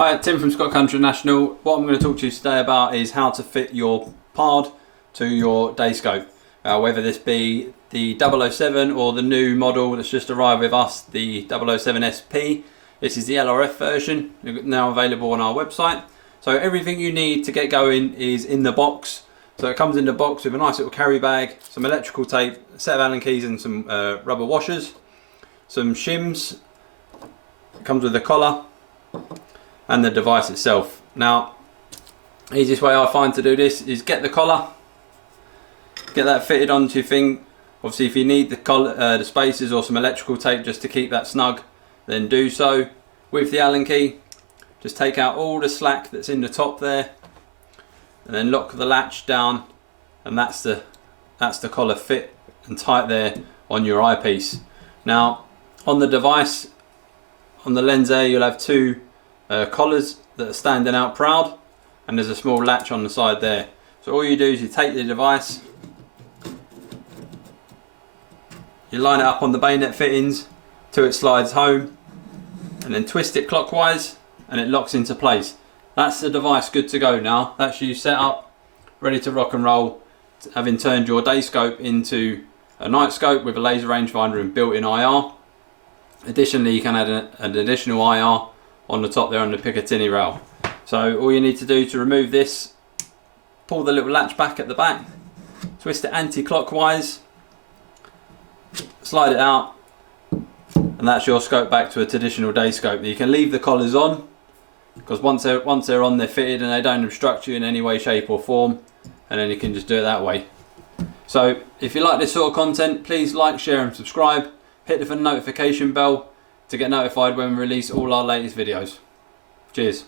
Hi, Tim from Scott Country National. What I'm going to talk to you today about is how to fit your PARD to your day scope. Whether this be the 007 or the new model that's just arrived with us, the 007SP. This is the LRF version, now available on our website. So everything you need to get going is in the box. So it comes in the box with a nice little carry bag, some electrical tape, a set of Allen keys and some rubber washers, some shims. It comes with a collar and the device itself. Now, easiest way I find to do this is get the collar, get that fitted onto your thing. Obviously, if you need the collar, the spacers or some electrical tape just to keep that snug, then do so. With the Allen key, just take out all the slack that's in the top there, and then lock the latch down, and that's the collar fit and tight there on your eyepiece. Now, on the device, on the lens there, you'll have two collars that are standing out proud, and there's a small latch on the side there. So all you do is you take the device, you line it up on the bayonet fittings till it slides home, and then twist it clockwise and it locks into place. That's the device good to go now. That's you set up, ready to rock and roll, having turned your day scope into a night scope with a laser rangefinder and built-in IR. Additionally, you can add an additional IR on the top there on the Picatinny rail. So all you need to do to remove this, pull the little latch back at the back, twist it anti-clockwise, slide it out, and that's your scope back to a traditional day scope. You can leave the collars on, because once they're on, they're fitted and they don't obstruct you in any way, shape or form, and then you can just do it that way. So if you like this sort of content, please like, share and subscribe. Hit the notification bell to get notified when we release all our latest videos. Cheers.